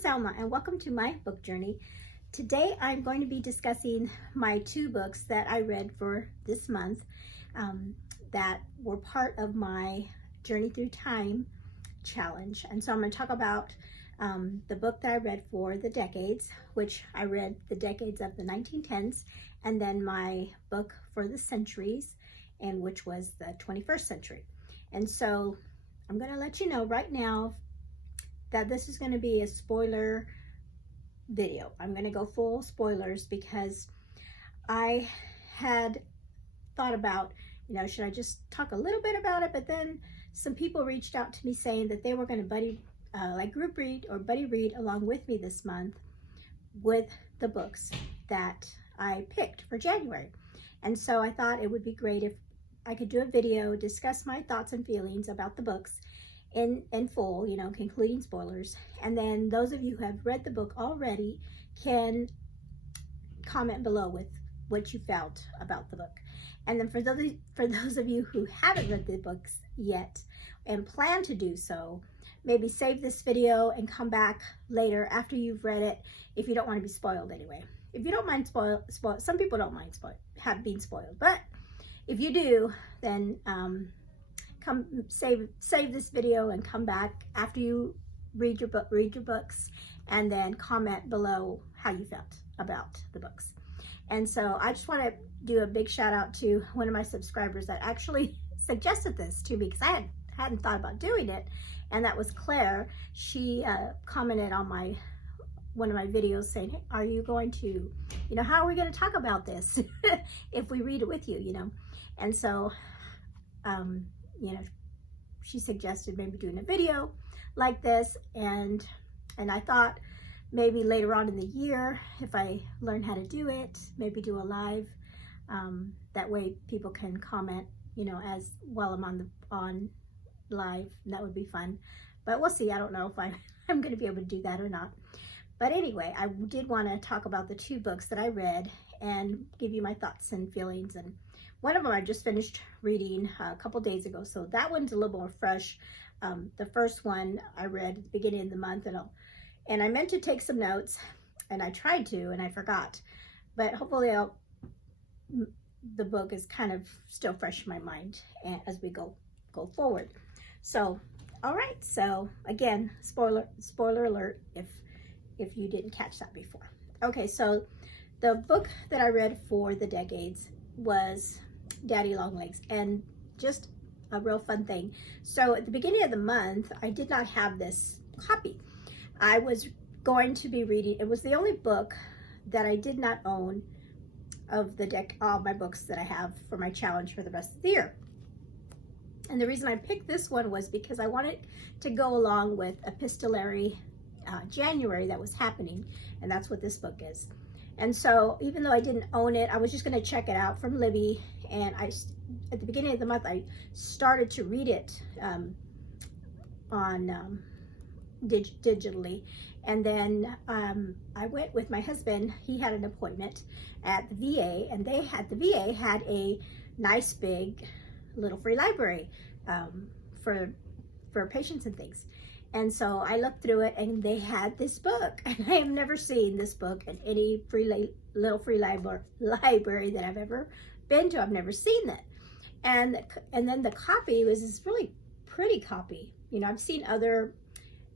is Selma and welcome to my book journey. Today I'm going to be discussing my 2 books that I read for this month that were part of my Journey Through Time challenge. And so I'm going to talk about the book that I read for the decades, which I read the decades of the 1910s, and then my book for the centuries, and which was the 21st century. And so I'm going to let you know right now that this is going to be a spoiler video. I'm going to go full spoilers because I had thought about, should I just talk a little bit about it? But then some people reached out to me saying that they were going to group read or buddy read along with me this month with the books that I picked for January. And so I thought it would be great if I could do a video, discuss my thoughts and feelings about the books in full, including spoilers. And then those of you who have read the book already can comment below with what you felt about the book. And then for those of you who haven't read the books yet and plan to do so, maybe save this video and come back later after you've read it if you don't want to be spoiled anyway. If you don't mind spoil, some people don't mind being spoiled, but if you do, then come save this video and come back after you read your books, and then comment below how you felt about the books. And so I just want to do a big shout out to one of my subscribers that actually suggested this to me because I hadn't thought about doing it, and that was Claire. She commented on one of my videos saying, hey, are you going to, how are we going to talk about this if we read it with you, And so she suggested maybe doing a video like this, and I thought maybe later on in the year, if I learn how to do it, maybe do a live, that way people can comment, as while I'm on live, and that would be fun. But we'll see. I don't know if I'm going to be able to do that or not. But anyway, I did want to talk about the 2 books that I read and give you my thoughts and feelings. And one of them I just finished reading a couple days ago, so that one's a little more fresh. The first one I read at the beginning of the month, and I meant to take some notes, and I tried to, and I forgot. But hopefully the book is kind of still fresh in my mind as we go forward. So, all right. So again, spoiler alert if you didn't catch that before. Okay, so the book that I read for the decades was Daddy Long Legs, and just a real fun thing. So at the beginning of the month, I did not have this copy. I was going to be reading, it was the only book that I did not own of all my books that I have for my challenge for the rest of the year. And the reason I picked this one was because I wanted to go along with Epistolary January that was happening, and that's what this book is. And so even though I didn't own it, I was just going to check it out from Libby, and at the beginning of the month I started to read it on digitally, and then I went with my husband. He had an appointment at the VA, and the VA had a nice big little free library for patients and things. And so I looked through it, and they had this book, and I have never seen this book in any little free library that I've ever been to. I've never seen that. And then the copy was this really pretty copy. I've seen other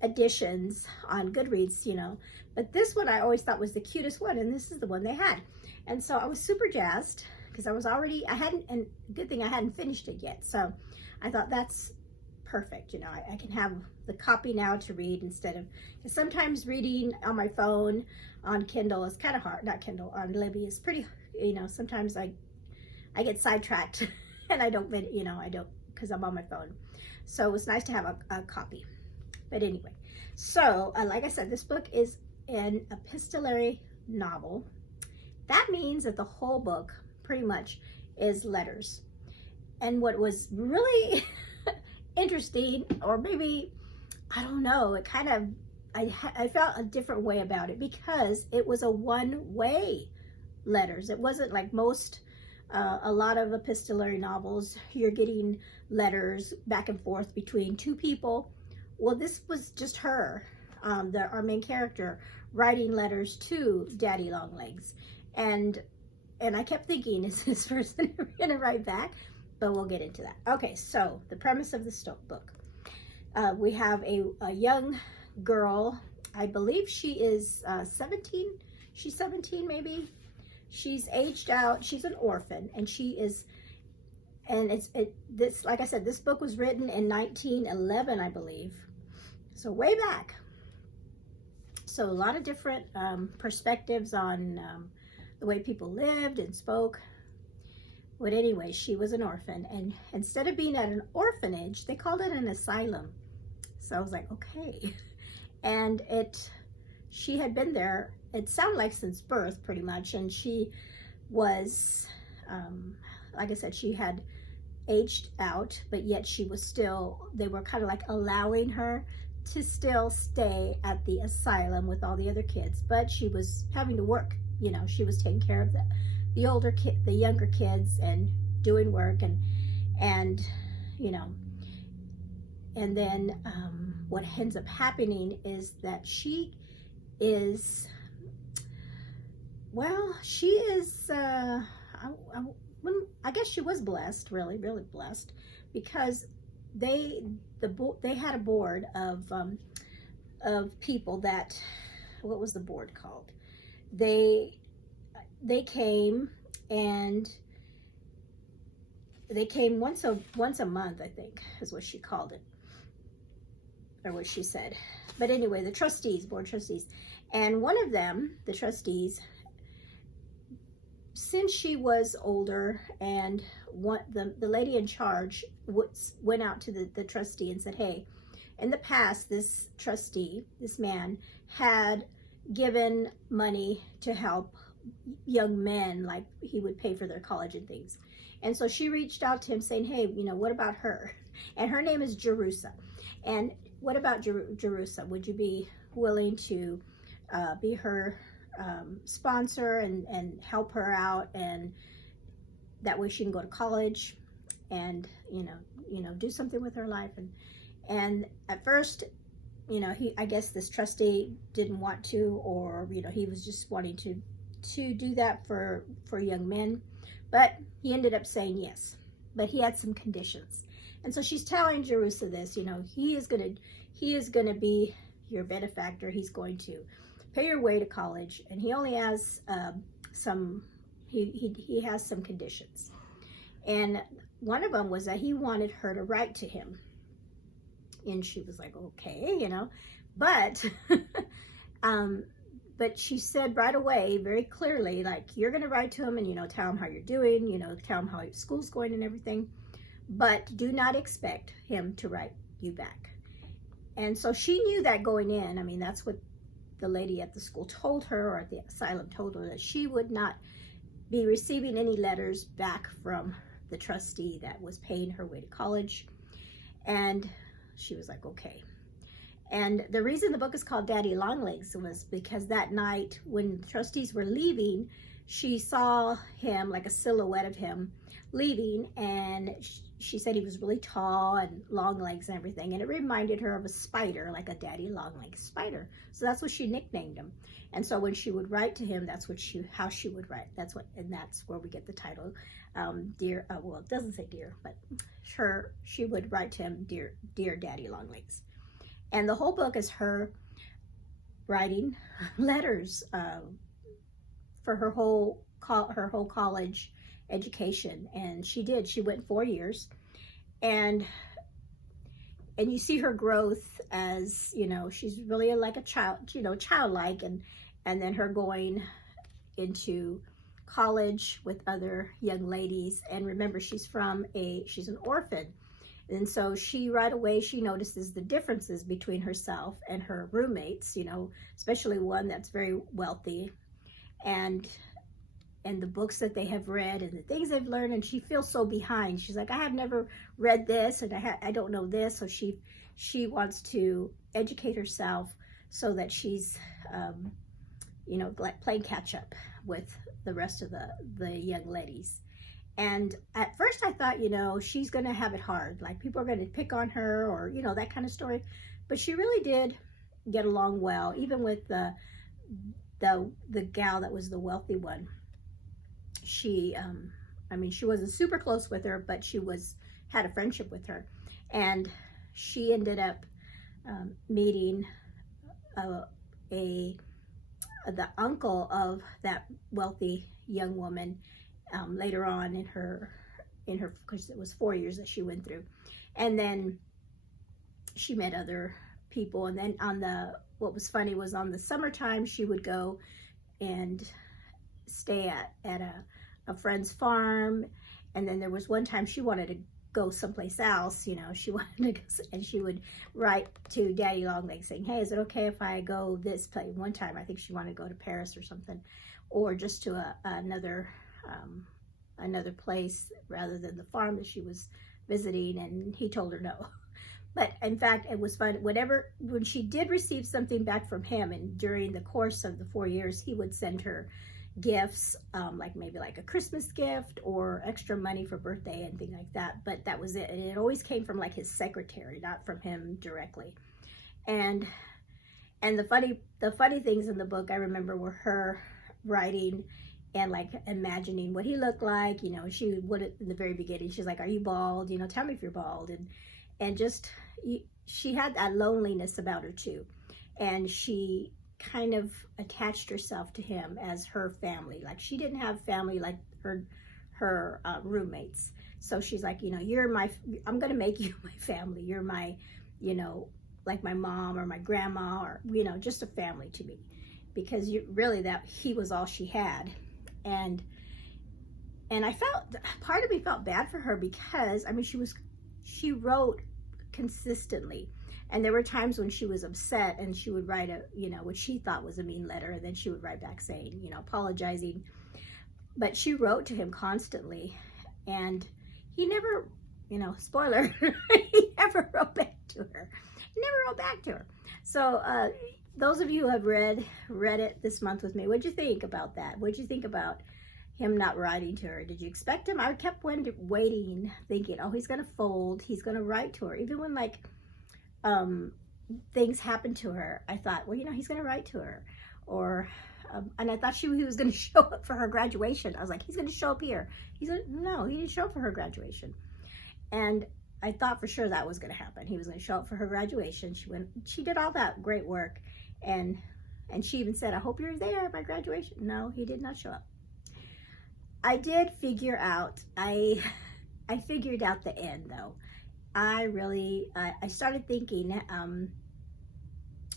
editions on Goodreads, but this one I always thought was the cutest one, and this is the one they had. And so I was super jazzed because and good thing I hadn't finished it yet. So I thought that's perfect. I can have the copy now to read instead of, sometimes reading on my phone on Kindle is kind of hard. Not Kindle, on Libby is pretty, sometimes I get sidetracked and I don't because I'm on my phone. So it was nice to have a copy. But anyway, so like I said, this book is an epistolary novel. That means that the whole book pretty much is letters. And what was really interesting, or maybe, I don't know, it kind of, I felt a different way about it because it was a one-way letters. It wasn't like most, a lot of epistolary novels, you're getting letters back and forth between 2 people. Well, this was just her. our main character, writing letters to Daddy Longlegs. And I kept thinking, is this person going to write back? But we'll get into that. Okay, so the premise of the book. We have a young girl. I believe she is 17. She's 17 maybe. She's aged out. She's an orphan, and she is, and this, like I said, this book was written in 1911, I believe. So way back. So a lot of different perspectives on the way people lived and spoke. But anyway, she was an orphan, and instead of being at an orphanage, they called it an asylum. So I was like, okay. And she had been there, it sounded like since birth pretty much, and she was, like I said, she had aged out, but yet she was still, they were kind of like allowing her to still stay at the asylum with all the other kids, but she was having to work. You know, she was taking care of the older kid, the younger kids, and doing work, and you know, and then what ends up happening is that she is, well, she is, I guess she was blessed, really blessed, because they had a board of people that, what was the board called? They came, and they came once a month, I think, is what she called it, or what she said. But anyway, the trustees, board trustees, and one of them, the trustees, since she was older, and the lady in charge went out to the trustee and said, hey, in the past, this trustee, this man, had given money to help young men, like he would pay for their college and things. And so she reached out to him saying, hey, you know, what about her? And her name is Jerusha. And what about Jerusha? Would you be willing to be her sponsor and help her out, and that way she can go to college and you know do something with her life? And at first, you know, I guess this trustee didn't want to, or you know, he was just wanting to do that for young men, but he ended up saying yes, but he had some conditions. And so she's telling Jerusha this, you know, he is gonna be your benefactor. He's going to pay your way to college, and he only has he has some conditions. And one of them was that he wanted her to write to him. And she was like, okay, you know, but but she said right away, very clearly, like, you're going to write to him and, you know, tell him how you're doing, you know, tell him how school's going and everything, but do not expect him to write you back. And so she knew that going in. I mean, that's what the lady at the school told her, or at the asylum told her, that she would not be receiving any letters back from the trustee that was paying her way to college. And she was like, okay. And the reason the book is called Daddy Longlegs was because that night when the trustees were leaving, she saw him, like a silhouette of him leaving, and she said he was really tall and long legs and everything, and it reminded her of a spider, like a daddy long-legged spider. So that's what she nicknamed him. And so when she would write to him, that's what how she would write. That's where we get the title, dear. Well, it doesn't say dear, but she would write to him, dear Daddy Longlegs. And the whole book is her writing letters for her whole college education. And she went 4 years, and you see her growth as, you know, she's really like a child, you know, childlike, and then her going into college with other young ladies. And remember, she's an orphan. And so right away, she notices the differences between herself and her roommates, you know, especially one that's very wealthy, and the books that they have read and the things they've learned, and she feels so behind. She's like, I have never read this, and I don't know this. So she wants to educate herself so that she's, you know, playing catch up with the rest of the young ladies. And at first I thought, you know, she's going to have it hard. Like, people are going to pick on her, or, you know, that kind of story. But she really did get along well, even with the gal that was the wealthy one. She, I mean, she wasn't super close with her, but she had a friendship with her, and she ended up meeting the uncle of that wealthy young woman later on in her, because it was 4 years that she went through, and then she met other people. And then what was funny was on the summertime she would go and stay at a friend's farm, and then there was one time she wanted to go someplace else, you know, she wanted to go, and she would write to Daddy Longlegs saying, hey, is it okay if I go this place? One time I think she wanted to go to Paris or something, or just to another place rather than the farm that she was visiting, and he told her no. But in fact, it was fun. When she did receive something back from him, and during the course of the 4 years, he would send her gifts, like maybe like a Christmas gift or extra money for birthday and things like that. But that was it. And it always came from like his secretary, not from him directly. And the funny things in the book I remember were her writing and like imagining what he looked like. You know, she would, in the very beginning, she's like, are you bald? You know, tell me if you're bald. And just, she had that loneliness about her too. And she kind of attached herself to him as her family. Like, she didn't have family like her roommates. So she's like, you know, I'm going to make you my family. You're my, you know, like my mom or my grandma, or, you know, just a family to me. Because he was all she had. And part of me felt bad for her, because, I mean, she wrote consistently, and there were times when she was upset and she would write what she thought was a mean letter, and then she would write back saying, you know, apologizing. But she wrote to him constantly, and he never, you know, spoiler, he never wrote back to her. So those of you who have read it this month with me, what'd you think about that? What'd you think about him not writing to her? Did you expect him? I kept waiting, thinking, oh, he's gonna fold, he's gonna write to her. Even when like things happened to her, I thought, well, you know, he's gonna write to her. Or and I thought he was gonna show up for her graduation. I was like, he's gonna show up here. No, he didn't show up for her graduation. And I thought for sure that was gonna happen. He was gonna show up for her graduation. She did all that great work, and she even said, I hope you're there at my graduation. No, he did not show up. I did figure out, I figured out the end though. I started thinking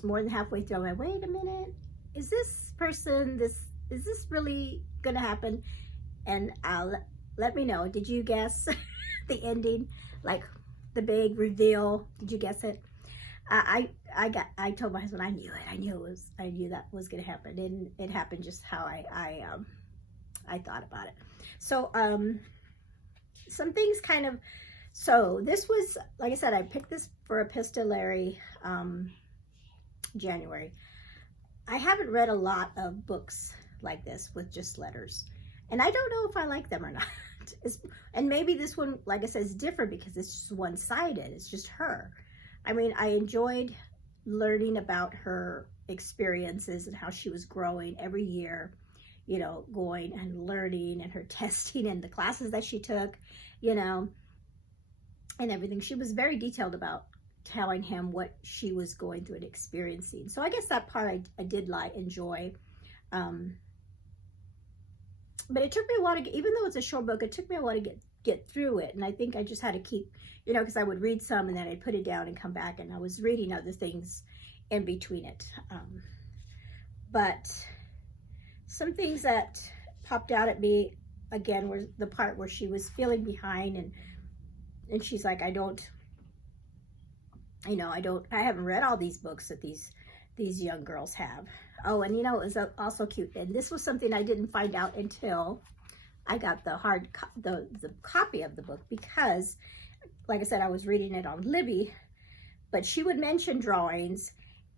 more than halfway through, I'm like, wait a minute, is this really gonna happen? And let me know, did you guess the ending, like the big reveal? Did you guess it? I told my husband, I knew that was gonna happen, and it happened just how I thought about it. So some things kind of, so this was, like I said, I picked this for Epistolary January. I haven't read a lot of books like this with just letters, and I don't know if I like them or not. And maybe this one, like I said, is different because it's just one-sided. It's just her. I mean, I enjoyed learning about her experiences and how she was growing every year, you know, going and learning, and her testing and the classes that she took, you know, and everything. She was very detailed about telling him what she was going through and experiencing. So I guess that part I did enjoy. But it took me a while to get, even though it's a short book, it took me a while to get through it. And I think I just had to keep, you know, because I would read some and then I'd put it down and come back, and I was reading other things in between it. But some things that popped out at me again were the part where she was feeling behind, and she's like, I haven't read all these books that these young girls have. Oh, and you know, it was also cute, and this was something I didn't find out until I got the copy of the book, because like I said, I was reading it on Libby, but she would mention drawings,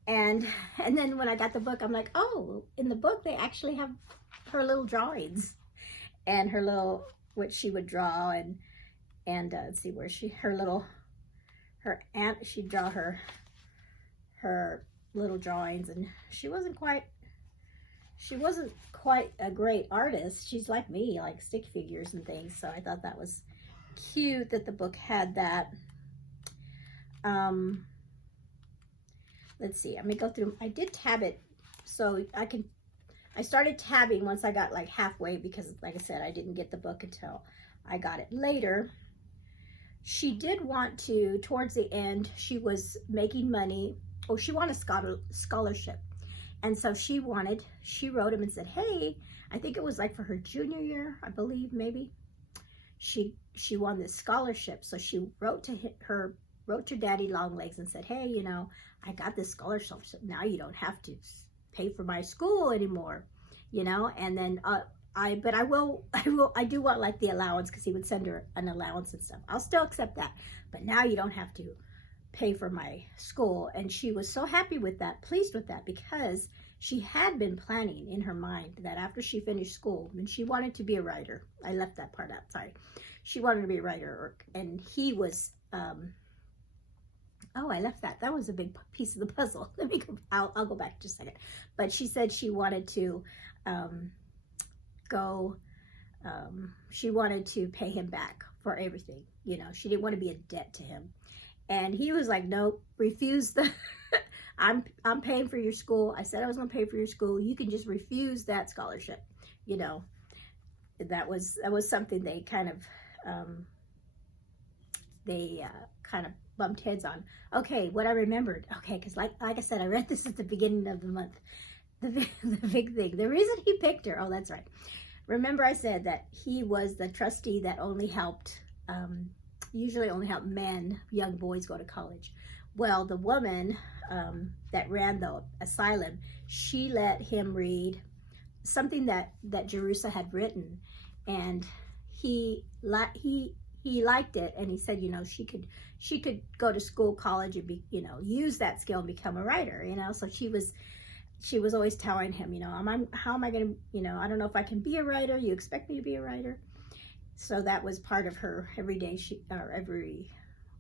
and then when I got the book, I'm like, oh, in the book they actually have her little drawings and her little, what she would draw, and let's see where she'd draw her little drawings, and she wasn't quite a great artist. She's like me, like stick figures and things. So I thought that was cute that the book had that. Let's see, I'm gonna go through. I did tab it so I started tabbing once I got like halfway, because like I said, I didn't get the book until I got it later. She did want to, towards the end, she was making money. Oh, she wanted a scholarship. And so she wrote him and said, hey, I think it was like for her junior year, I believe, maybe. She won this scholarship. So she wrote to Daddy Longlegs and said, hey, you know, I got this scholarship, so now you don't have to pay for my school anymore, you know. And then I do want like the allowance, because he would send her an allowance and stuff. I'll still accept that, but now you don't have to pay for my school. And she was so happy with that, pleased with that, because she had been planning in her mind that after she finished school, and she wanted to be a writer. I left that part out, sorry. She wanted to be a writer, and he was, oh, I left that. That was a big piece of the puzzle. Let me go, I'll go back just a second. But she said she wanted to she wanted to pay him back for everything. You know, she didn't want to be in debt to him. And he was like, nope, refuse the, I'm paying for your school. I said I was going to pay for your school. You can just refuse that scholarship. You know, that was something they kind of, kind of bumped heads on. Okay, what I remembered. Okay, because like I said, I read this at the beginning of the month. The big thing. The reason he picked her. Oh, that's right. Remember I said that he was the trustee that only helped, usually only helped men, young boys, go to college. Well, the woman that ran the asylum, she let him read something that Jerusha had written, and he liked it, and he said, you know, she could go to school, college, and be, you know, use that skill and become a writer, you know. So she was always telling him, you know, how am I going to, you know, I don't know if I can be a writer. You expect me to be a writer? So that was part of her every day.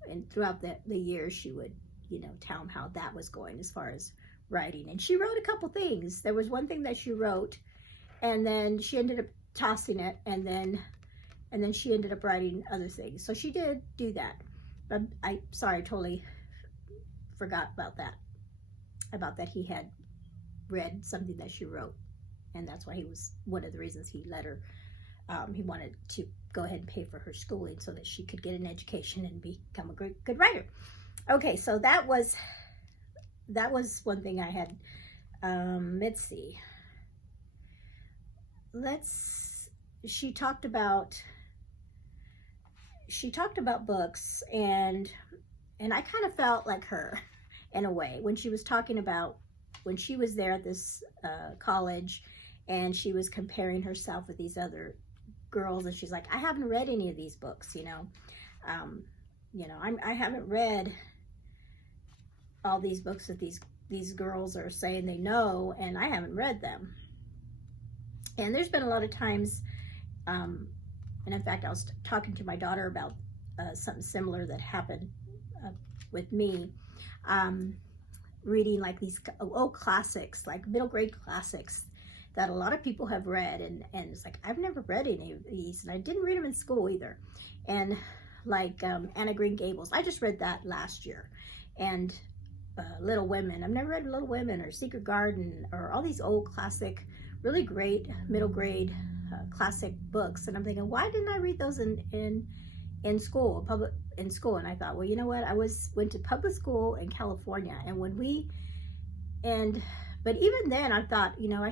And throughout the years, she would, you know, tell him how that was going as far as writing. And she wrote a couple things. There was one thing that she wrote, and then she ended up tossing it, and then she ended up writing other things. So she did do that. But I totally forgot about that he had read something that she wrote, and that's why he was one of the reasons he let her, he wanted to go ahead and pay for her schooling so that she could get an education and become a good writer. Okay, so that was one thing I had. Let's see. She talked about books, and I kind of felt like her in a way when she was talking about when she was there at this college, and she was comparing herself with these other girls, and she's like, I haven't read any of these books, you know. I haven't read all these books that these girls are saying they know, and I haven't read them. And there's been a lot of times, and in fact, I was talking to my daughter about something similar that happened with me. Reading like these old classics, like middle grade classics that a lot of people have read, and it's like, I've never read any of these, and I didn't read them in school either. And like Anne of Green Gables, I just read that last year. And Little Women, I've never read Little Women or Secret Garden or all these old classic, really great middle grade classic books. And I'm thinking, why didn't I read those in school, in school? And I thought, well, you know what, I went to public school in California, and but even then I thought, you know,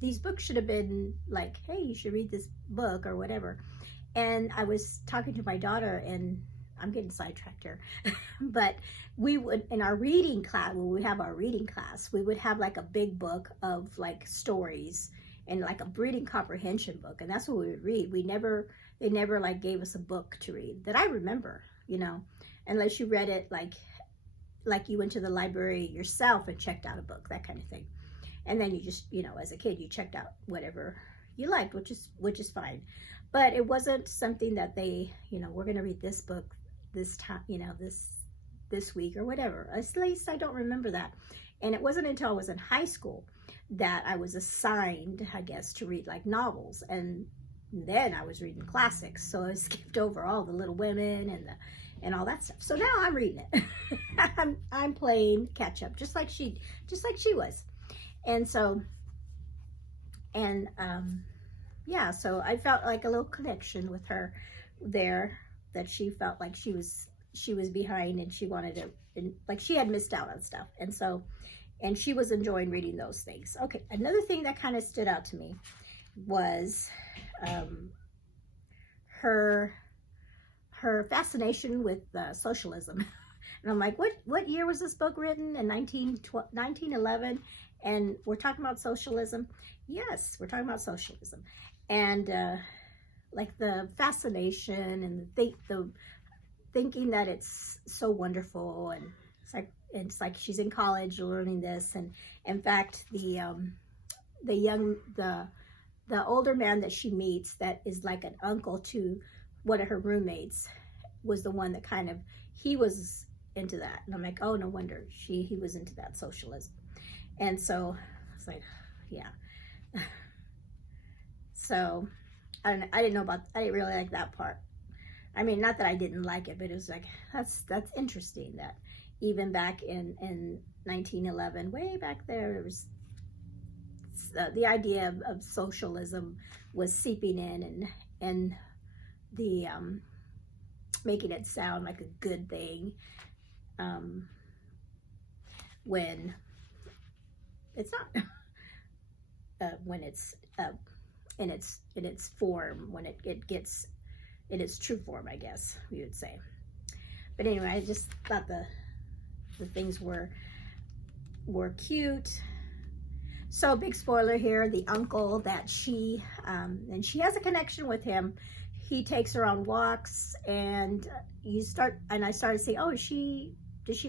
these books should have been like, hey, you should read this book or whatever. And I was talking to my daughter, and I'm getting sidetracked here, but we would, in our reading class, when we have our reading class, we would have like a big book of like stories and like a reading comprehension book, and that's what we would read. They never like gave us a book to read that I remember, you know, unless you read it like you went to the library yourself and checked out a book, that kind of thing. And then you just, you know, as a kid, you checked out whatever you liked, which is fine. But it wasn't something that they, you know, we're going to read this book this time, you know, this week or whatever. At least I don't remember that. And it wasn't until I was in high school that I was assigned, I guess, to read like novels. And then I was reading classics. So I skipped over all the Little Women and all that stuff. So now I'm reading it. I'm playing catch up, just like she was. And so, and yeah, so I felt like a little connection with her there, that she felt like she was behind, and she wanted to, and like she had missed out on stuff. And so, and she was enjoying reading those things. Okay, another thing that kind of stood out to me was her fascination with socialism. And I'm like, what year was this book written? In 1911? And we're talking about socialism? Yes, we're talking about socialism. And like the fascination and the thinking that it's so wonderful, and it's like she's in college learning this. And in fact, the older man that she meets, that is like an uncle to one of her roommates, was the one that kind of, he was into that. And I'm like, oh, no wonder he was into that socialism. And so it's like, yeah. So I didn't really like that part. I mean, not that I didn't like it, but it was like, that's interesting that even back in 1911, way back there, it was the idea of socialism was seeping in, and the making it sound like a good thing, when it's not. When it's in its form, when it gets in its true form, I guess we would say. But anyway, I just thought the things were cute. So, big spoiler here, the uncle that she and she has a connection with him. He takes her on walks, and I started saying, oh, does she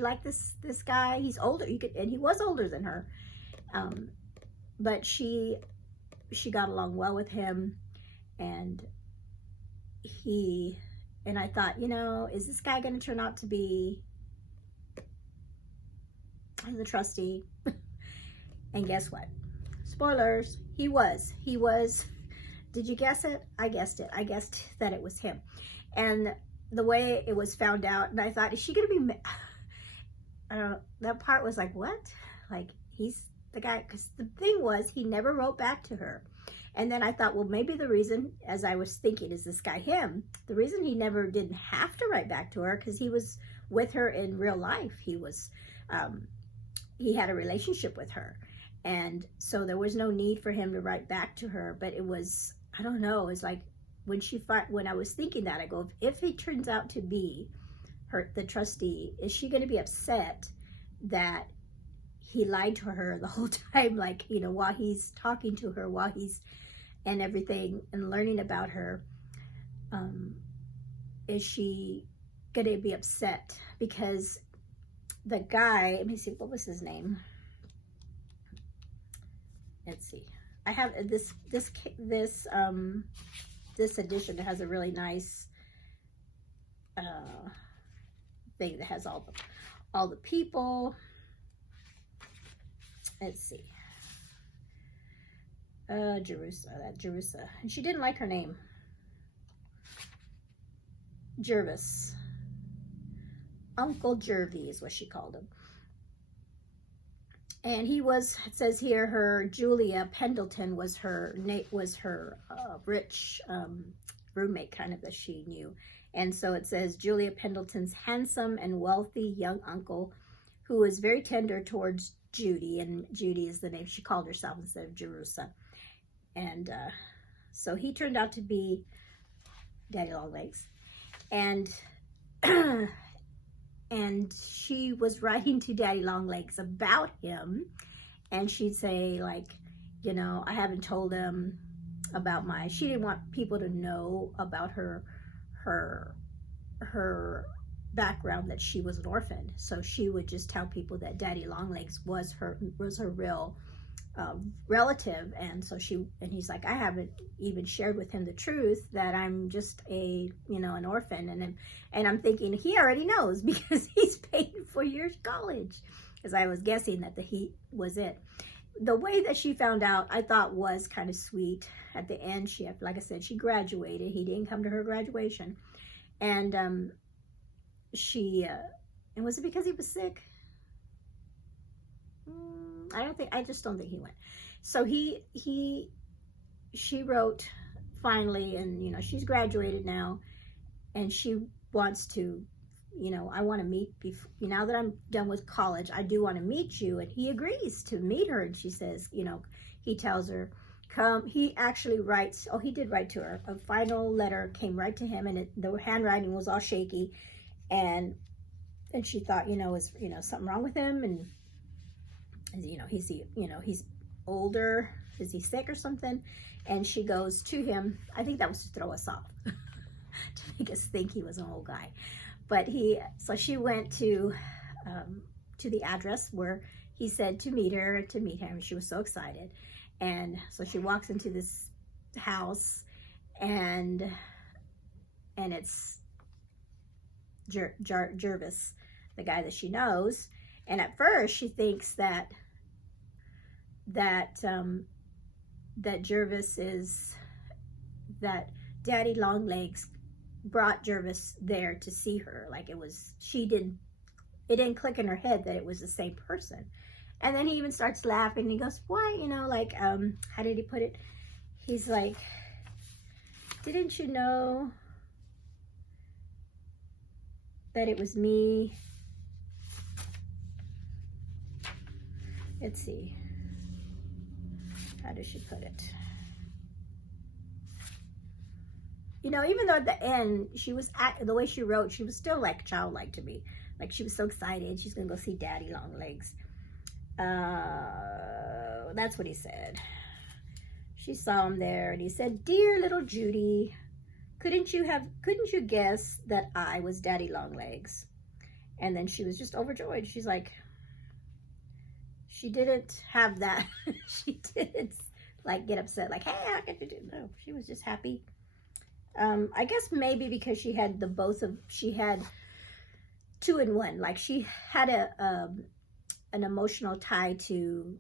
like this guy? He's older, and he was older than her. But she got along well with him, and I thought, is this guy going to turn out to be the trustee? And guess what? Spoilers, he was. Did you guess it? I guessed it. I guessed that it was him. And the way it was found out, and I thought, is she going to be, I don't know, that part was like, what? Like, he's the guy, because the thing was, he never wrote back to her. And then I thought, well, maybe the reason, as I was thinking, is this guy him? The reason he never didn't have to write back to her, because he was with her in real life. He was, he had a relationship with her. And so there was no need for him to write back to her. But it was, I don't know, it's like when I was thinking that, I go, if he turns out to be the trustee, is she going to be upset that he lied to her the whole time, like, while he's talking to her, while he's and everything, and learning about her? Is she gonna be upset because the guy, let me see, what was his name? Let's see. I have this edition. It has a really nice thing that has all the people. Let's see. Jerusha. And she didn't like her name. Jervis. Uncle Jervy is what she called him. And he was, it says here, Julia Pendleton was her rich roommate, kind of, that she knew. And so it says, Julia Pendleton's handsome and wealthy young uncle, who was very tender towards Judy, and Judy is the name she called herself instead of Jerusha. And so he turned out to be Daddy Longlegs. And and she was writing to Daddy Longlegs about him, and she'd say, like, I haven't told him about she didn't want people to know about her background, that she was an orphan. So she would just tell people that Daddy Longlegs was her real relative, and so he's like, I haven't even shared with him the truth that I'm just an orphan, and I'm thinking he already knows because he's paying for your college, because I was guessing that the heat was it. The way that she found out, I thought, was kind of sweet. At the end, like I said, she graduated. He didn't come to her graduation, and and was it because he was sick? I just don't think he went. So she wrote finally, and she's graduated now, and she wants to, I want to meet, now that I'm done with college, I do want to meet you. And he agrees to meet her, and she says, he tells her, come. He actually writes, he did write to her. A final letter came right to him, and the handwriting was all shaky, and she thought, is something wrong with him, and he's older, is he sick or something? And she goes to him. I think that was to throw us off, to make us think he was an old guy. But so she went to the address where he said to meet him. She was so excited, and so she walks into this house, and it's Jervis, the guy that she knows. And at first she thinks that Jervis is, that Daddy Longlegs brought Jervis there to see her. Like it didn't click in her head that it was the same person. And then he even starts laughing, and he goes, why, how did he put it? He's like, didn't you know that it was me? Let's see. How does she put it? Even though at the end, the way she wrote, she was still like childlike to me. Like she was so excited. She's going to go see Daddy Longlegs. That's what he said. She saw him there, and he said, dear little Judy, couldn't you guess that I was Daddy Longlegs? And then she was just overjoyed. She's like, she didn't have that. She didn't like get upset, like, hey, I get to do. No, she was just happy. I guess maybe because she had she had two in one. Like she had an emotional tie to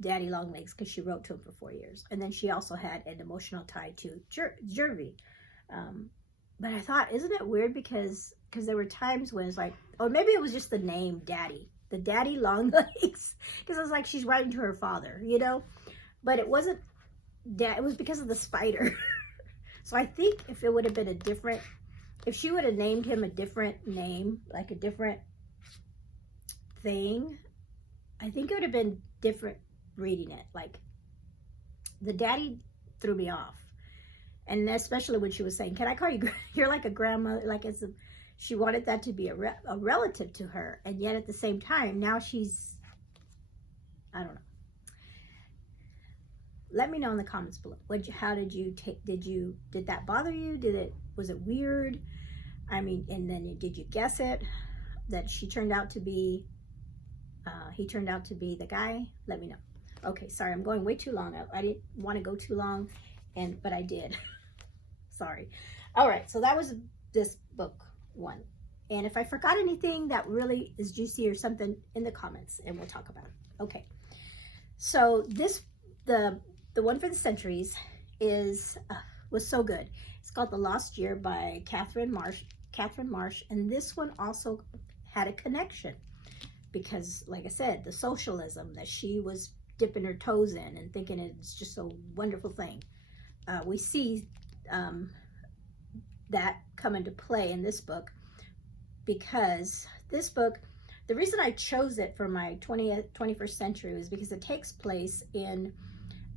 Daddy Longlegs because she wrote to him for 4 years, and then she also had an emotional tie to Jervy. But I thought, isn't it weird because there were times when it's like, or maybe it was just the name Daddy. The Daddy Longlegs, because it was like she's writing to her father, but it wasn't it was because of the spider. So I think if it would have been if she would have named him a different name, like a different thing, I think it would have been different reading it. Like the Daddy threw me off, and especially when she was saying, can I call you, you're like a grandmother, like she wanted that to be a relative to her, and yet at the same time, now she's, I don't know. Let me know in the comments below. How did you take? Did that bother you? Was it weird? I mean, and then did you guess it? That he turned out to be the guy? Let me know. Okay, sorry, I'm going way too long. I didn't want to go too long, but I did. Sorry. All right, so that was this book one. And if I forgot anything that really is juicy or something, in the comments, and we'll talk about it. Okay. So the one for the centuries was so good. It's called The Lost Year by Catherine Marsh, and this one also had a connection because, like I said, the socialism that she was dipping her toes in and thinking it's just a wonderful thing. We see that come into play in this book, because this book, the reason I chose it for my 21st century was because it takes place in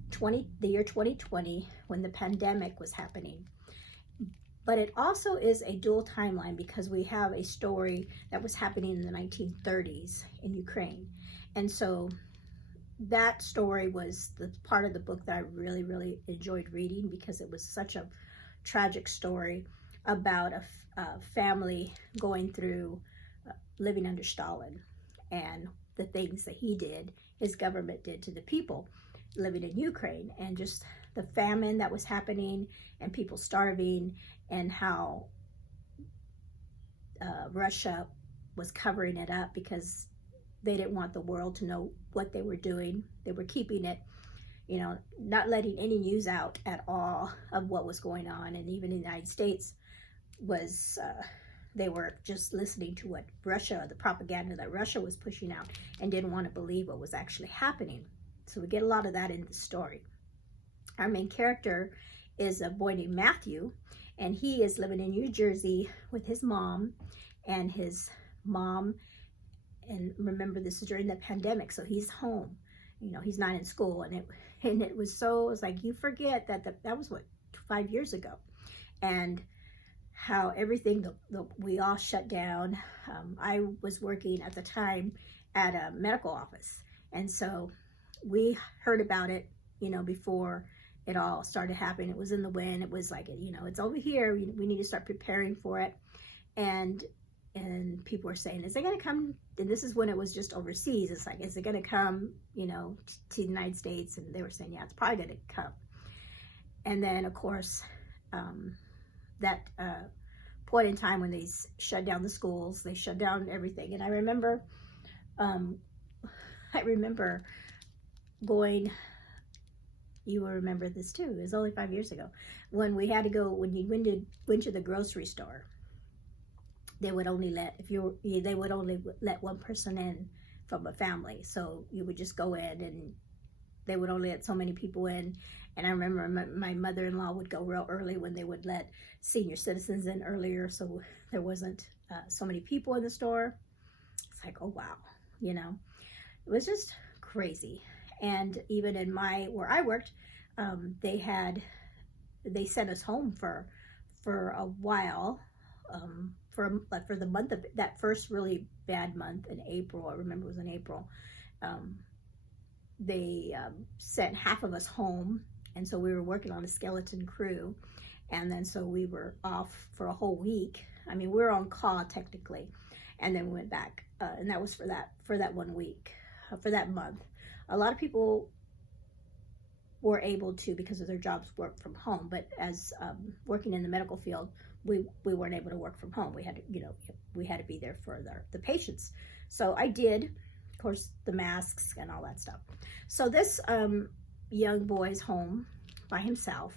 the year 2020, when the pandemic was happening. But it also is a dual timeline because we have a story that was happening in the 1930s in Ukraine. And so that story was the part of the book that I really, really enjoyed reading, because it was such a tragic story about a family going through living under Stalin, and the things that he did, his government did to the people living in Ukraine, and just the famine that was happening and people starving, and how Russia was covering it up because they didn't want the world to know what they were doing. They were keeping it, you know, not letting any news out at all of what was going on. And even in the United States was, they were just listening to what Russia, the propaganda that Russia was pushing out, and didn't want to believe what was actually happening. So we get a lot of that in the story. Our main character is a boy named Matthew, and he is living in New Jersey with his mom, and remember, this is during the pandemic, so he's home, you know, he's not in school, and it was like, you forget that was what, 5 years ago, and how everything, we all shut down. I was working at the time at a medical office, and so we heard about it, you know, before it all started happening. It was in the wind. It was like, you know, it's over here. We need to start preparing for it. And people were saying, is it going to come? And this is when it was just overseas. It's like, is it going to come, you know, to the United States? And they were saying, yeah, it's probably going to come. And then, of course, that point in time when they shut down the schools, they shut down everything. And I remember going, you will remember this too, it was only 5 years ago, when we had to go, when you went to the grocery store, they would only let, they would only let one person in from a family. So you would just go in, and they would only let so many people in. And I remember my mother-in-law would go real early when they would let senior citizens in earlier, so there wasn't so many people in the store. It's like, oh wow, you know, it was just crazy. And even in where I worked, they sent us home for a while, for the month of that first really bad month in April. I remember it was in April. They sent half of us home, and so we were working on a skeleton crew, and then so we were off for a whole week. I mean, we were on call technically, and then we went back, and that was for that 1 week, for that month. A lot of people were able to, because of their jobs, work from home, but as working in the medical field, we weren't able to work from home. We had to, you know, we had to be there for the patients. So I did, of course, the masks and all that stuff. So this young boy's home by himself,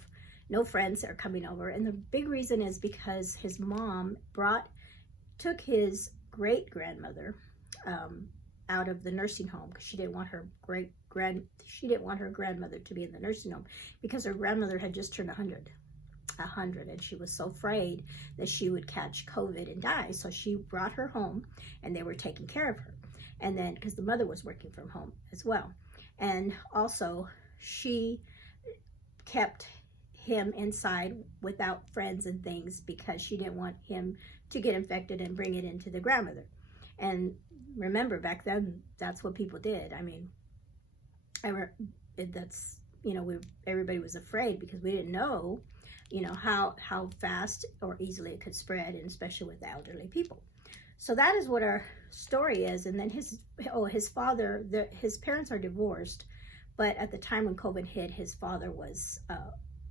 no friends are coming over, and the big reason is because his mom took his great-grandmother out of the nursing home, because she didn't want her grandmother to be in the nursing home, because her grandmother had just turned 100, and she was so afraid that she would catch COVID and die. So she brought her home, and they were taking care of her. And then, because the mother was working from home as well, and also she kept him inside without friends and things, because she didn't want him to get infected and bring it into the grandmother. And remember, back then, that's what people did. I mean, that's, you know, everybody was afraid, because we didn't know, you know, how fast or easily it could spread, and especially with the elderly people. So that is what our story is. And then his father, his parents are divorced, but at the time when COVID hit, his father was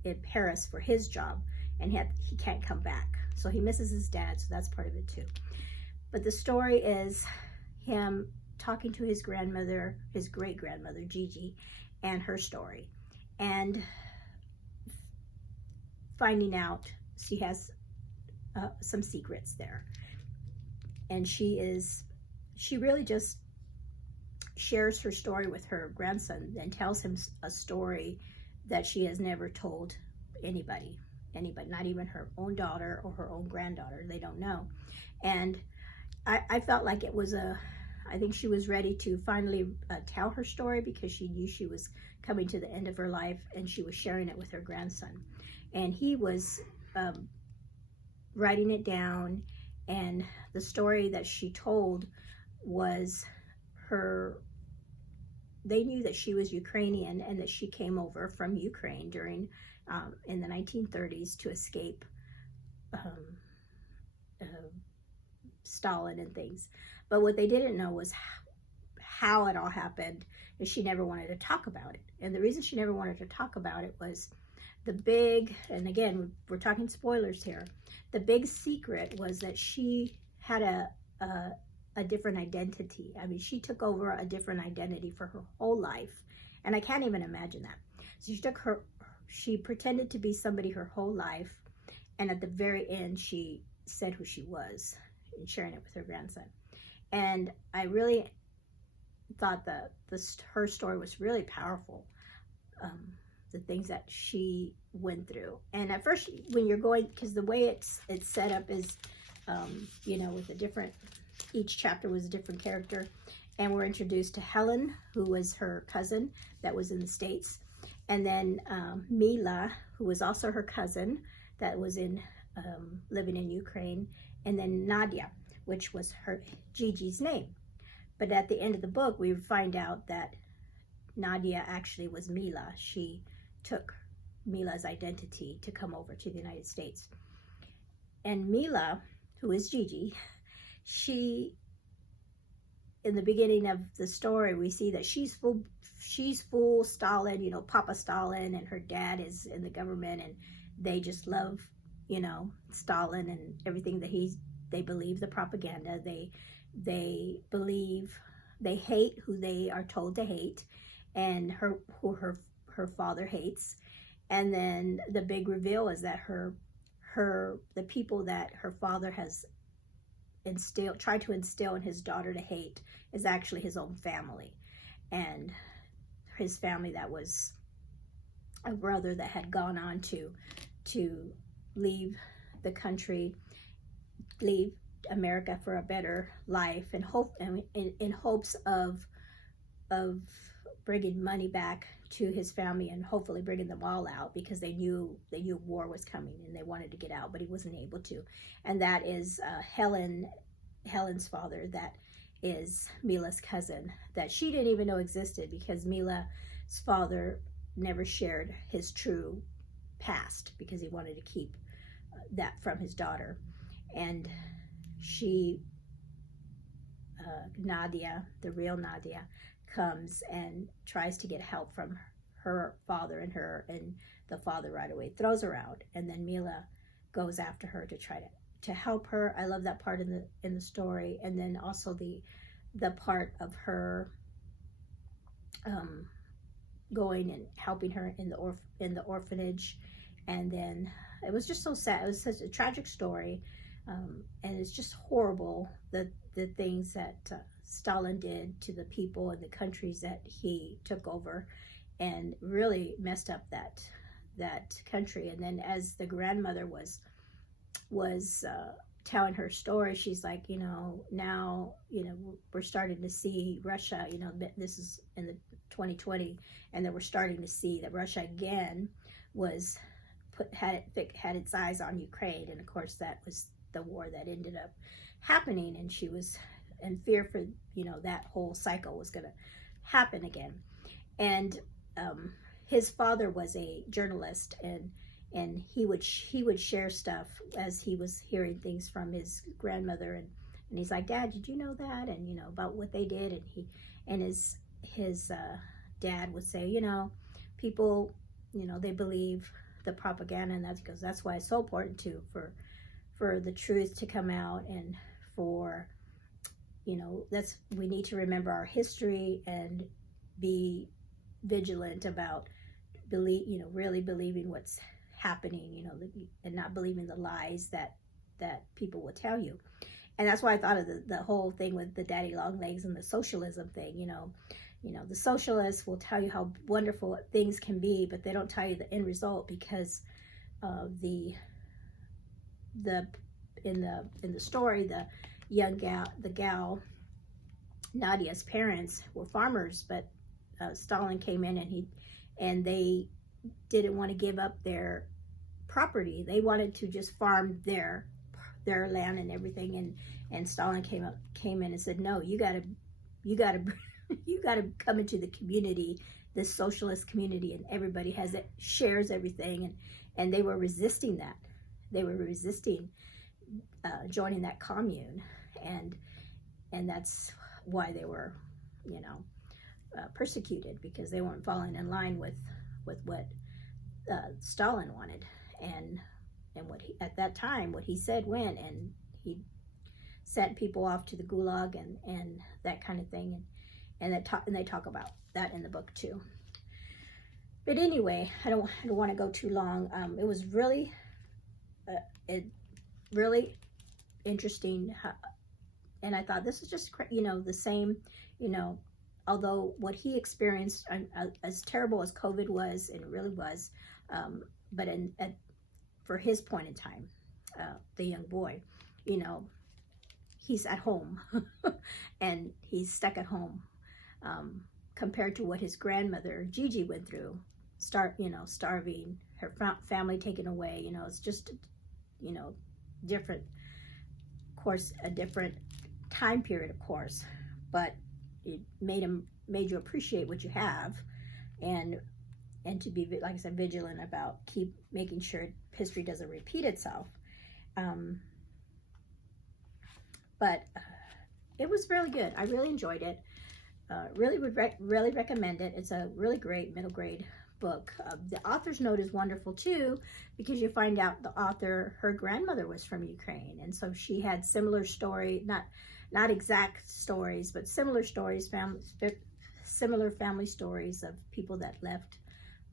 in Paris for his job, and he can't come back. So he misses his dad, so that's part of it too. But the story is him talking to his grandmother, his great-grandmother, Gigi, and her story, and finding out she has some secrets there. And she really just shares her story with her grandson, and tells him a story that she has never told anybody, not even her own daughter or her own granddaughter. They don't know. And I felt like it was I think she was ready to finally tell her story, because she knew she was coming to the end of her life, and she was sharing it with her grandson. And he was writing it down, and the story that she told was they knew that she was Ukrainian, and that she came over from Ukraine during, in the 1930s, to escape Stalin and things. But what they didn't know was how it all happened is she never wanted to talk about it. And the reason she never wanted to talk about it was the big, and again, we're talking spoilers here, the big secret was that she had a different identity. I mean, she took over a different identity for her whole life. And I can't even imagine that. So she pretended to be somebody her whole life. And at the very end, she said who she was and sharing it with her grandson. And I really thought that her story was really powerful. The things that she went through. And at first, when you're going, because the way it's set up is, you know, with a different, each chapter was a different character. And we're introduced to Helen, who was her cousin that was in the States. And then Mila, who was also her cousin that was living in Ukraine. And then Nadia, which was her Gigi's name. But at the end of the book, we find out that Nadia actually was Mila. She took Mila's identity to come over to the United States. And Mila, who is Gigi, she, in the beginning of the story, we see that she's full Stalin, you know, Papa Stalin, and her dad is in the government, and they just love, you know, Stalin and everything that they believe the propaganda. They believe, they hate who they are told to hate, and who her father hates. And then the big reveal is that the people that her father has tried to instill in his daughter to hate is actually his own family, and his family that was a brother that had gone on to leave the country, leave America for a better life, and in hopes of bringing money back to his family and hopefully bringing them all out, because they knew war was coming and they wanted to get out, but he wasn't able to. And that is Helen's father, that is Mila's cousin, that she didn't even know existed, because Mila's father never shared his true past because he wanted to keep that from his daughter. And Nadia, the real Nadia, comes and tries to get help from her father, and the father right away throws her out, and then Mila goes after her to try to help her. I love that part in the story. And then also the part of her going and helping her in the orphanage. And then it was just so sad. It was such a tragic story, and it's just horrible, the things that Stalin did to the people and the countries that he took over, and really messed up that country. And then as the grandmother was telling her story, she's like, you know, now, you know, we're starting to see Russia, you know, this is in the 2020, and then we're starting to see that Russia again had its eyes on Ukraine. And of course that was the war that ended up happening, and she was in fear for, you know, that whole cycle was going to happen again. And his father was a journalist, and he would share stuff as he was hearing things from his grandmother, and he's like, Dad, did you know that? And, you know, about what they did. And his dad would say, you know, people, you know, they believe the propaganda, and that's why it's so important for the truth to come out, and for, you know, we need to remember our history and be vigilant about really believing what's happening, you know, and not believing the lies that people will tell you. And that's why I thought of the whole thing with the daddy long legs and the socialism thing. You know, the socialists will tell you how wonderful things can be, but they don't tell you the end result, because in the story, the gal Nadia's parents were farmers, but Stalin came in, and they didn't want to give up their property. They wanted to just farm their land and everything, and Stalin came in and said, no, you gotta come into the community, this socialist community, and everybody shares everything. And they were resisting that. They were resisting joining that commune, and that's why they were persecuted because they weren't falling in line with what Stalin wanted, and what he, at that time, what he said went, and he sent people off to the gulag and that kind of thing, and they talk about that in the book too. But anyway, I don't want to go too long. It was really really interesting, and I thought this is just the same, although what he experienced, as terrible as COVID was, and it really was, but for his point in time, the young boy, he's at home and he's stuck at home, compared to what his grandmother Gigi went through, starving, her family taken away. It's just different, of course, a different time period, of course, but it made you appreciate what you have, and to be, like I said, vigilant about keep making sure history doesn't repeat itself. But it was really good. I really enjoyed it. Really would really recommend it. It's a really great middle grade book. The author's note is wonderful too, because you find out the author, her grandmother was from Ukraine, and so she had similar story, not exact stories, but similar stories, similar family stories of people that left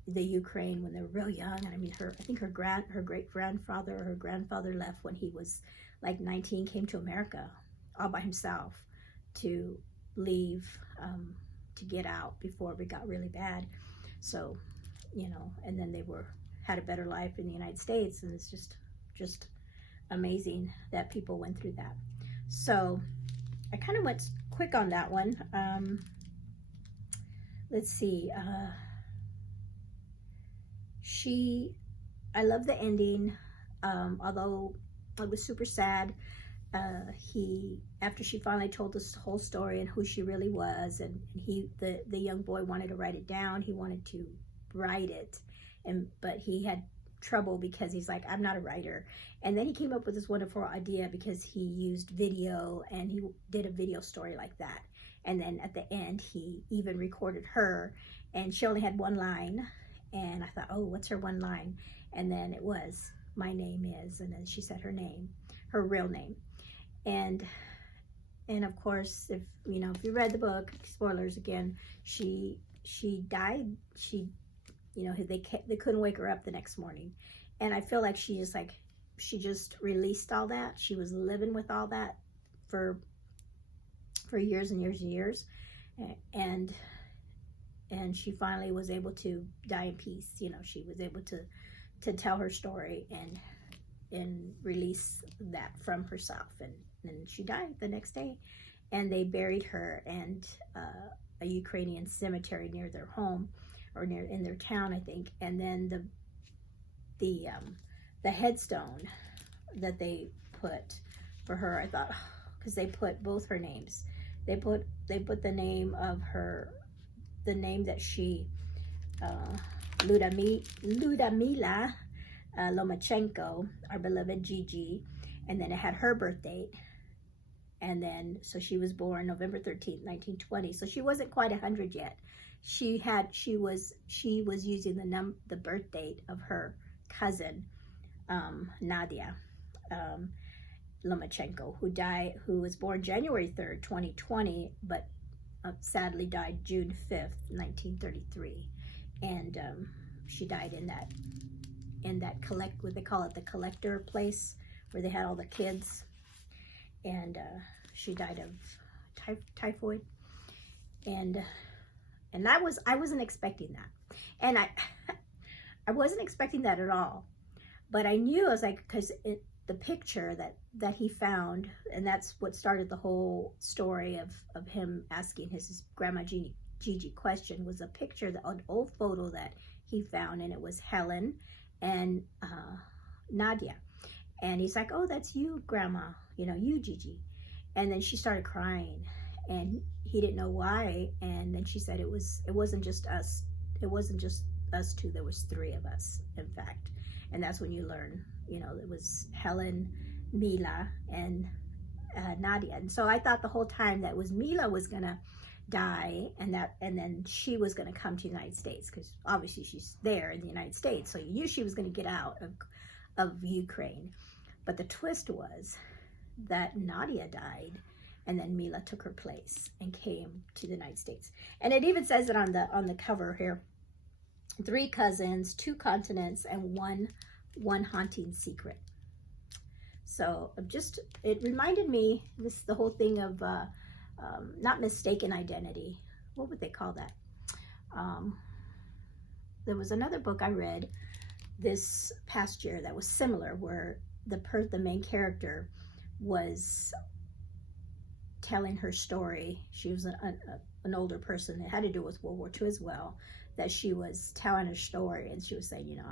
the Ukraine when they were real young. And I mean, I think her great grandfather or her grandfather left when he was like 19, came to America all by himself to leave, to get out before it got really bad. So, and then they had a better life in the United States, and it's just amazing that people went through that. So I kind of went quick on that one. Let's see. I love the ending, although it was super sad. After she finally told this whole story and who she really was, and the young boy wanted to write it down. He wanted to write it, but he had trouble because he's like, I'm not a writer. And then he came up with this wonderful idea because he used video, and he did a video story like that. And then at the end, he even recorded her, and she only had one line. And I thought, oh, what's her one line? And then it was, my name is, and then she said her name, her real name. And of course, if you read the book, spoilers again, she died. They couldn't wake her up the next morning. And I feel like she just released all that. She was living with all that for years and years and years. And she finally was able to die in peace. She was able to tell her story and release that from herself. And she died the next day. And they buried her in a Ukrainian cemetery near their home, or in their town, I think. And then the headstone that they put for her, I thought, because they put both her names. They put the name of her, the name that she, Ludmila Lomachenko, our beloved Gigi, and then it had her birth date. And then, so she was born November 13th, 1920. So she wasn't quite 100 yet. She was using the birth date of her cousin, Nadia Lomachenko, who was born January 3rd, 2020, but sadly died June 5th, 1933. And she died in that what they call it, the collector place, where they had all the kids. And she died of typhoid. And I wasn't expecting that. And I wasn't expecting that at all. But I knew, I was like, because the picture that he found, and that's what started the whole story of him asking his grandma Gigi question, was a picture, an old photo that he found, and it was Helen and Nadia. And he's like, oh, that's you, Grandma, you, Gigi. And then she started crying, and he didn't know why. And then she said it wasn't just us. It wasn't just us two. There was three of us, in fact. And that's when you learn, it was Helen, Mila, and Nadia. And so I thought the whole time that was Mila was gonna die, and then she was going to come to the United States, because obviously she's there in the United States, so you knew she was going to get out of Ukraine. But the twist was that Nadia died, and then Mila took her place and came to the United States. And it even says it on the cover here: 3 cousins, 2 continents, and one haunting secret. So it reminded me, the whole thing of not mistaken identity. What would they call that? There was another book I read this past year that was similar, where the main character was telling her story. She was an older person. It had to do with World War II as well, that she was telling her story, and she was saying, you know,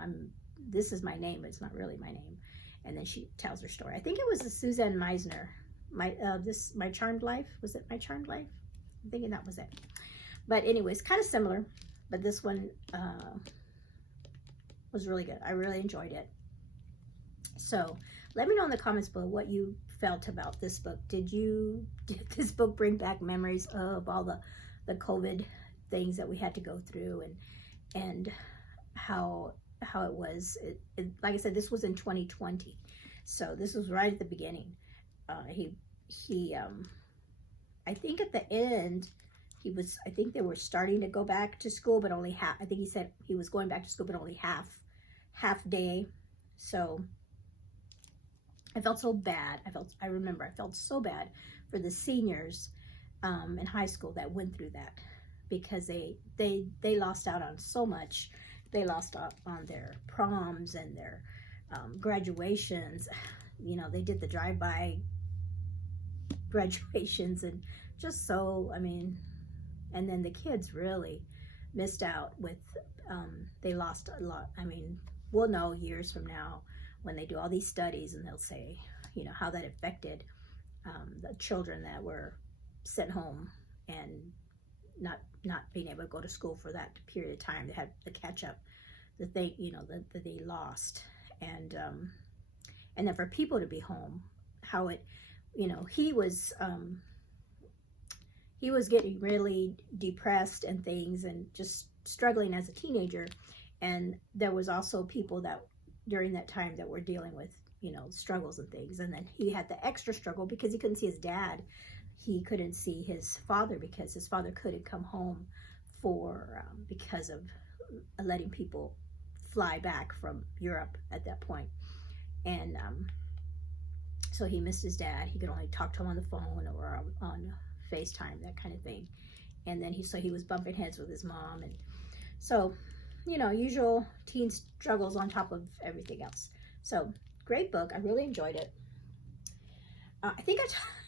this is my name, but it's not really my name. And then she tells her story. I think it was Suzanne Meisner. My Charmed Life. Was it My Charmed Life? I'm thinking that was it. But anyways, kind of similar. But this one was really good. I really enjoyed it. So let me know in the comments below what you felt about this book. Did this book bring back memories of all the COVID things that we had to go through, and how it was? Like I said, this was in 2020, so this was right at the beginning. I think at the end, I think they were starting to go back to school, but only half. I think he said he was going back to school, but only half day. So I felt so bad. I remember I felt so bad for the seniors in high school that went through that, because they lost out on so much. They lost out on their proms and their graduations. You know, they did the drive-by graduations, and just so, I mean, and then the kids really missed out with, they lost a lot. I mean, we'll know years from now when they do all these studies, and they'll say, you know, how that affected the children that were sent home and not being able to go to school for that period of time. They had to catch up that they, you know, that they lost. And then for people to be home, how it, you know, he was getting really depressed and things, and just struggling as a teenager. And there was also people that during that time that were dealing with, you know, struggles and things. And then he had the extra struggle because he couldn't see his dad. He couldn't see his father because his father couldn't come home because of letting people fly back from Europe at that point. And so he missed his dad. He could only talk to him on the phone or on FaceTime, that kind of thing. And then he was bumping heads with his mom. And so, you know, usual teen struggles on top of everything else. So, great book. I really enjoyed it. I think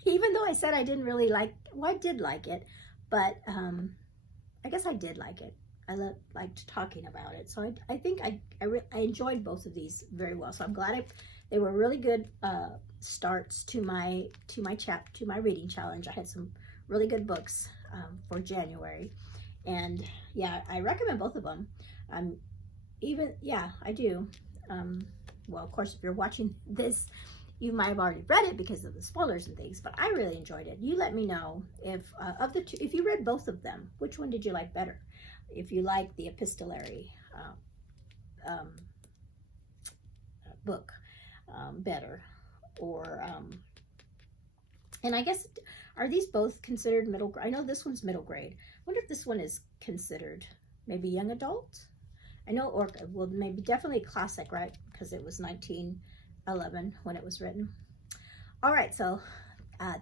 even though I said I didn't really like, well, I did like it, but I guess I did like it. I liked talking about it. So I think I enjoyed both of these very well. So I'm glad they were really good starts to my reading challenge. I had some really good books for January, and yeah, I recommend both of them. I do. Well, of course, if you're watching this, you might have already read it because of the spoilers and things, but I really enjoyed it. You let me know if of the two, if you read both of them, which one did you like better? If you like the epistolary book better, or and I guess, are these both considered middle grade? I know this one's middle grade. I wonder if this one is considered maybe young adult. I know, or well, maybe definitely classic, right? Because it was 1911 when it was written. All right, so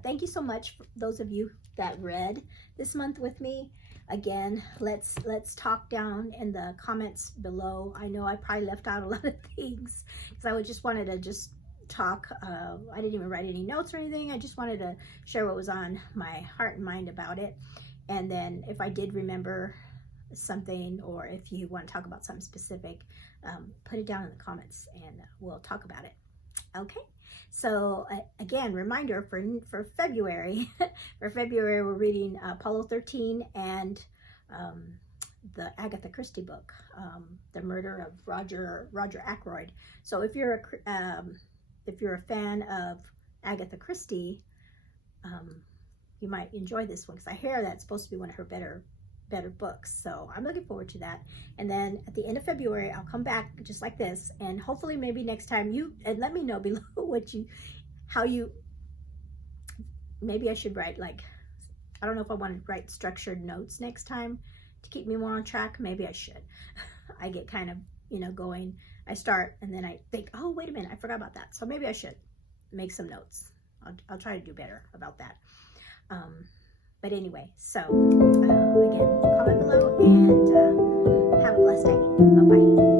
thank you so much for those of you that read this month with me. Again, let's talk down in the comments below. I know I probably left out a lot of things because I just wanted to just talk. I didn't even write any notes or anything. I just wanted to share what was on my heart and mind about it. And then if I did remember something, or if you want to talk about something specific, put it down in the comments and we'll talk about it. Okay, so again, reminder for February. For February, we're reading Apollo 13 and the Agatha Christie book, The Murder of Roger Ackroyd. So if you're a fan of Agatha Christie, you might enjoy this one, because I hear that's supposed to be one of her better books. So I'm looking forward to that. And then at the end of February, I'll come back just like this, and hopefully maybe next time and let me know below maybe I should write, like, I don't know if I want to write structured notes next time to keep me more on track. Maybe I should. I get kind of, going, I start and then I think, oh, wait a minute, I forgot about that. So maybe I should make some notes. I'll try to do better about that. But anyway, so again, comment below, and have a blessed day. Bye-bye.